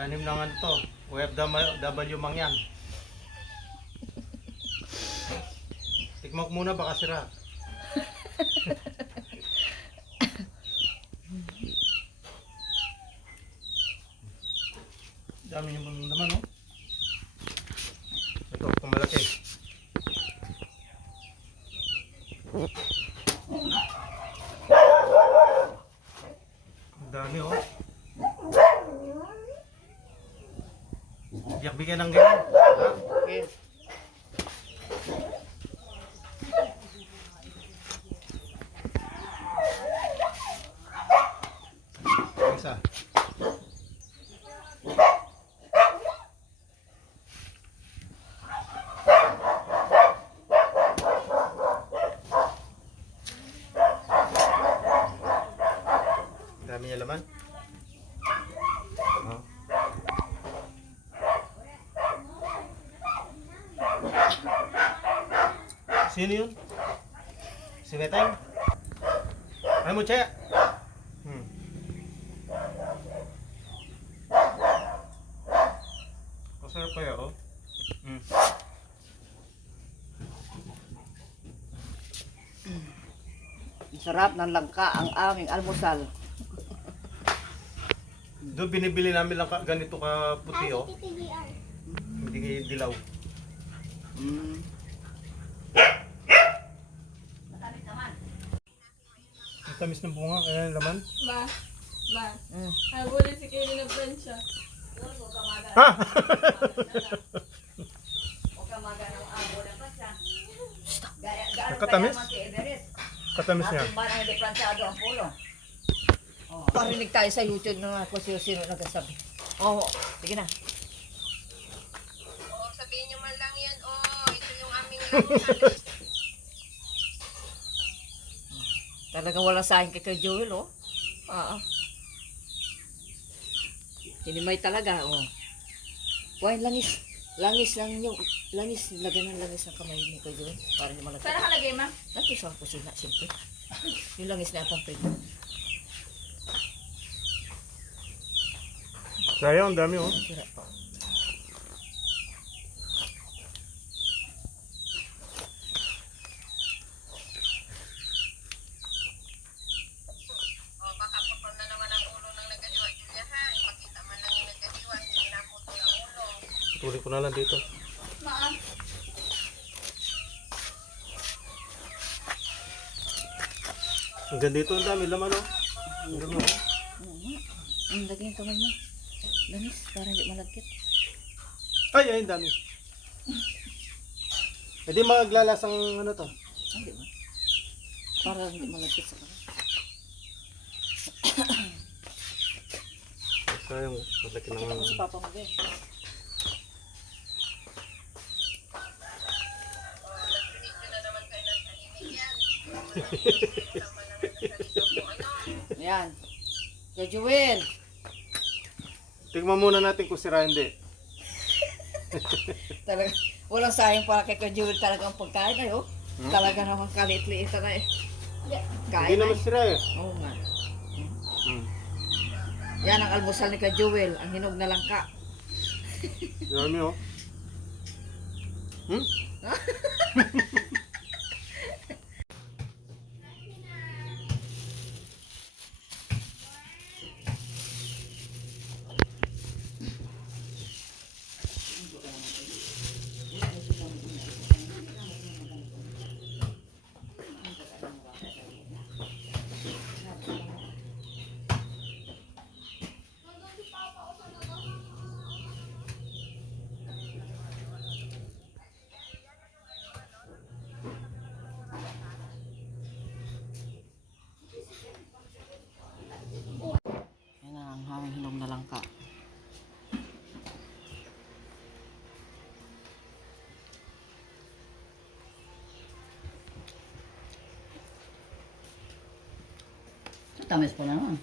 Tanim ng ano to. OFW mang yan. Tikman ko muna baka sira. Dami yung naman, oh. Ito, kung malaki. Ang dami, oh. Biyak bigyan ng ganyan. Ha? Okay. Isa. Dami niya laman. Oh. Sino yun? Si Beteng? Ay mo, Che? Masarap kaya, oh. Sarap ng langka ang aming almusal. Doon binibili namin lang ganito ka puti, oh. Hindi dilaw. Ang tamis ng bunga, kaya yung laman. Ma. Habulin si Kelly ng plancha. Ha? Katamis? Katamis niya. Parinig tayo sa YouTube na kung sino nagsasabi. Oo, sige na. Oo, sabihin nyo man lang yan. Oh, ito yung aming lang. Talagang walang sahin kay Joel, oh. Oo. Hinimay talaga, oh. Why, langis. Langis lang yung, langis, lagyan ng langis ng kamay ni kay Joel. Para niya malagyan. Saan nakalagay, ma? Nato sa kusina, siyempre. Yung langis na pang pwede. Sayang, ang dami, oh. Sira pa. Oh, baka putol na naman ang ulo ng nagadiwa, Julia, ha? Ipakita man lang yung nagadiwa, hindi na putol ang ulo. Tuloy ko na lang dito. Ma. Hanggang dito, ang dami laman, oh. Ang dami, oh. Lagyan yung kamay mo. Langis, para hindi malagkit. Ay, ang dami. Hindi maglalasang ano to. Hindi ba? Para hindi malagkit sa kamay. Sayang, malaki Ito naman. ko si Papa mo din. Oh, nag-video na naman kayo ng tahimik yan. Tama lang na nagsalita mo, ano? Ayan. Kay Joel. Tignan muna natin kung sira hindi. Talaga, walang sayang para kay Joel talaga ang pagkain ay, oh. Talaga naman kalit-liit na eh. Hindi Kain naman ay. sira, eh. Oo nga. Hmm. Yan ang almusal ni kay Joel, ang hinog na langka. Dami, oh. Hmm? Yan ang aming hinog na langka. Tamis pa naman.